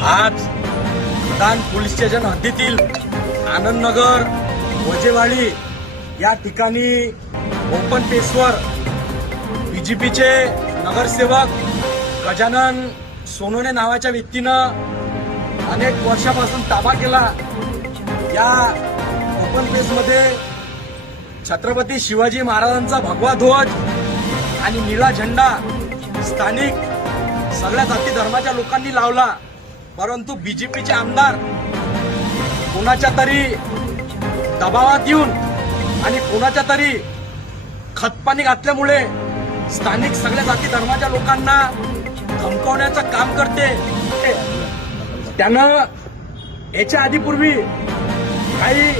आज खदान police station हद्दीतील आनंदनगर वजेवाडी या ठिकाणी ओपन पेसवर बीजेपीचे नगरसेवक गजानन सोनवणे नावाच्या व्यक्तीनं अनेक वर्षापासून ताबा केला। या ओपन पेसमध्ये छत्रपती शिवाजी महाराजांचा भगवा ध्वज आणि निळा झेंडा स्थानिक सगळ्या जाती धर्माच्या लोकांनी लावला, परंतु बीजेपीचे आमदार कोणाच्या तरी दबावात येऊन आणि कोणाच्या तरी खतपाणी घातल्यामुळे स्थानिक सगळ्या जाती धर्माच्या लोकांना धमकावण्याचं काम करते। त्यानं याच्या आधीपूर्वी काही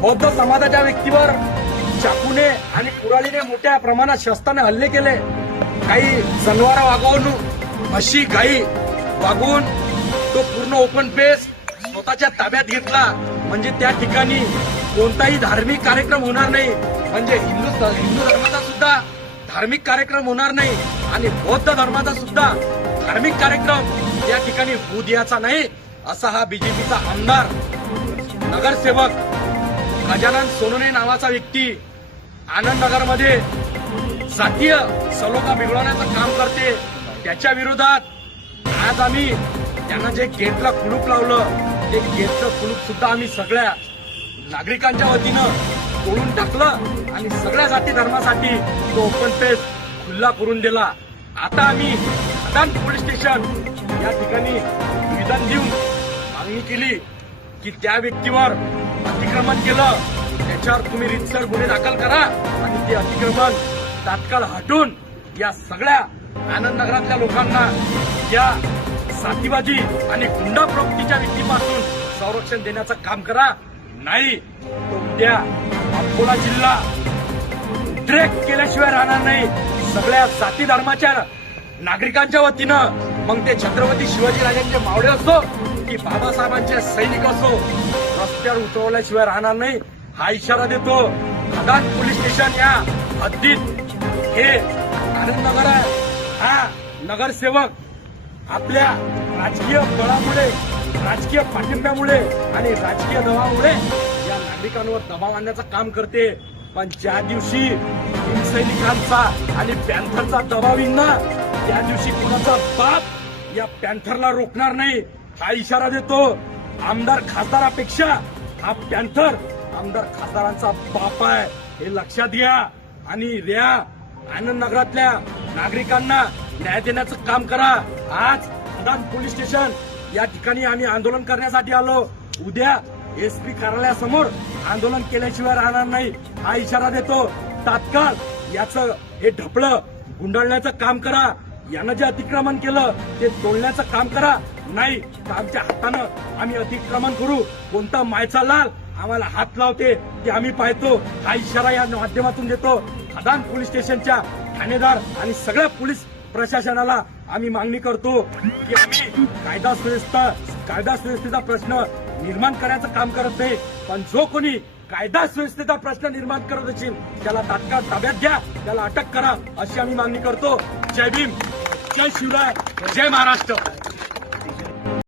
बौद्ध समाजाच्या व्यक्तीवर चाकूने आणि कुऱ्हाडीने मोठ्या प्रमाणात शस्त्राने हल्ले केले। काही जनावर वागवून म्हशी गाई वागवून तो पूर्ण ओपन पेस स्वतःच्या ताब्यात घेतला। म्हणजे त्या ठिकाणी कोणताही धार्मिक कार्यक्रम होणार नाही, म्हणजे हिंदू धर्माचा सुद्धा धार्मिक कार्यक्रम होणार नाही आणि बौद्ध धर्माचा सुद्धा धार्मिक कार्यक्रम या ठिकाणी होऊ द्यायचा नाही, असा हा बीजेपीचा आमदार नगरसेवक गजानन सोनवणे नावाचा व्यक्ती आनंदनगरमध्ये जातीय सलोखा बिघडवण्याचं काम करते। त्याच्या विरोधात आज आम्ही त्यांना जे गेटला कुलूप लावलं ते गेटचं कुलूप सुद्धा आम्ही सगळ्या नागरिकांच्या वतीनं तोडून टाकलं आणि सगळ्या जाती धर्मासाठी तो ओपन पेस खुल्ला करून दिला। आता आम्ही खदान पोलीस स्टेशन या ठिकाणी निवेदन देऊन मागणी केली की त्या व्यक्तीवर अतिक्रमण केलं त्याच्यावर तुम्ही रीतसर गुन्हे दाखल करा आणि ते अतिक्रमण तात्काळ हटून या सगळ्या आनंदनगरातल्या लोकांना या साथीबाजी आणि गुंडा प्रवृत्तीच्या व्यक्तीपासून संरक्षण देण्याचं काम करा। नाही तो उद्या अकोला जिल्हा उद्रेक केल्याशिवाय राहणार नाही। सगळ्या जाती धर्माच्या नागरिकांच्या वतीनं मग ते छत्रपती शिवाजीराजांचे मावळे असो की बाबासाहेबांचे सैनिक असो रस्त्यावर उतरवल्याशिवाय राहणार नाही, हा इशारा देतो। खदान पोलीस स्टेशन या हद्दीत हे आनंदनगर हा नगरसेवक आपल्या राजकीय बळामुळे, राजकीय पाठिंब्यामुळे आणि राजकीय दबावामुळे या नागरिकांवर दबाव आणण्याचं काम करते। पण ज्या दिवशी सैनिकांचा आणि पॅन्थरचा दबाव येईल ना, त्या दिवशी कोणाचा बाप या पॅन्थरला रोखणार नाही, हा इशारा देतो। आमदार खासदारापेक्षा हा पॅन्थर आमदार खासदारांचा बाप आहे, हे लक्षात घ्या आणि द्या। आनंदनगरातल्या नागरिकांना न्याय देण्याचं काम करा। आज खदान पोलीस स्टेशन या ठिकाणी आम्ही आंदोलन करण्यासाठी आलो। उद्या एसपी कार्यालयासमोर आंदोलन केल्याशिवाय राहणार नाही, हा इशारा देतो। तात्काळ याचं हे ढपळं गुंडाळण्याचं काम करा। यानं जे अतिक्रमण केलं ते तोडण्याचं काम करा, नाही तर आमच्या हातानं आम्ही अतिक्रमण करू। कोणता मायचा लाल आम्हाला हात लावते ते आम्ही पाहतो, हा इशारा या माध्यमातून देतो। खदान पोलीस स्टेशनच्या ठाणेदार आणि सगळ्या पोलीस प्रशासनाला आम्ही मागणी करतो की आम्ही कायदा सुव्यवस्थेचा प्रश्न निर्माण करण्याचं काम करत नाही, पण जो कोणी कायदा सुव्यवस्थेचा प्रश्न निर्माण करत असेल त्याला तात्काळ ताब्यात घ्या, त्याला अटक करा, अशी आम्ही मागणी करतो। जय भीम, जय शिवराय, जय महाराष्ट्र।